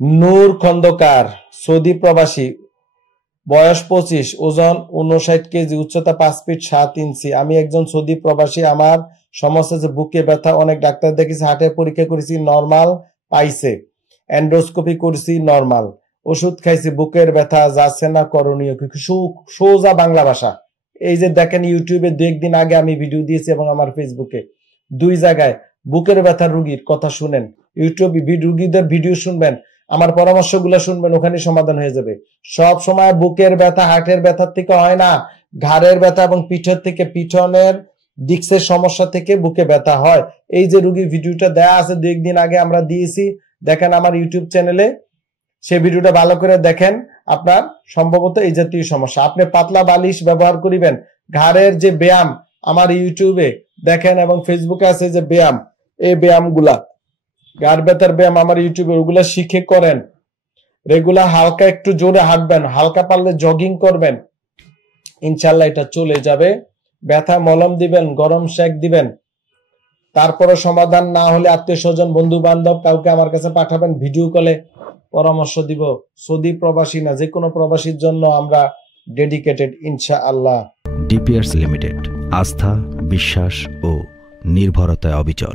নূর Khandakar, Saudi প্রবাসী, বয়স 25, ওজন 59 কেজি, উচ্চতা 5 ফিট 7 ইঞ্চি। আমি একজন সৌদি প্রবাসী। আমার সমস্যা হচ্ছে বুকে ব্যথা। অনেক ডাক্তার দেখেছি, হার্টের পরীক্ষা করেছি, নর্মাল পাইছে, এন্ডোস্কোপি করেছি, নর্মাল, ওষুধ খাইছি, বুকের ব্যথা যাচ্ছে না, করণীয় কি? সোজা বাংলা ভাষা। এই যে দেখেন ইউটিউবে 2 দিন আগে আমি ভিডিও দিয়েছি এবং আমার ফেসবুকে 2 জায়গায় বুকের ব্যথার রুগীর কথা শুনেন। ইউটিউবে রুগীদের ভিডিও শুনবেন, আমার পরামর্শগুলো শুনবেন, ওখানে সমাধান হয়ে যাবে। সব সময় বুকের ব্যথা হার্টের ব্যথার থেকে হয় না, ঘাড়ের ব্যথা এবং পিঠের থেকে, পিছনের ডিস্কের সমস্যা থেকে বুকে ব্যথা হয়। এই যে রুগীর ভিডিওটা দেয়া আছে 2 দিন আগে আমরা দিয়েছি, দেখেন আমার ইউটিউব চ্যানেলে, সেই ভিডিওটা ভালো করে দেখেন। আপনার সম্ভবত এই জাতীয় সমস্যা। আপনি পাতলা বালিশ ব্যবহার করিবেন। ঘাড়ের যে ব্যায়াম আমার ইউটিউবে দেখেন এবং ফেসবুকে আছে যে ব্যায়াম, এই ব্যায়ামগুলা, ঘাড় ব্যথার ব্যায়াম আমার ইউটিউবে, ওগুলা শিখে করেন। রেগুলার হালকা একটু জোরে হাঁটবেন, হালকা পারলে জগিং করবেন, ইনশাল্লাহ এটা চলে যাবে। ব্যথা মলম দিবেন, গরম শেক দিবেন। তারপরে সমাধান না হলে আত্মীয় স্বজন বন্ধু বান্ধব কাউকে আমার কাছে পাঠাবেন, ভিডিও কলে পরামর্শ দিব। সৌদি প্রবাসী না, যে কোনো প্রবাসীর জন্য আমরা ডেডিকেটেড ইনশাআল্লাহ। ডিপিআরস লিমিটেড, আস্থা, বিশ্বাস ও নির্ভরতায় অবিচল।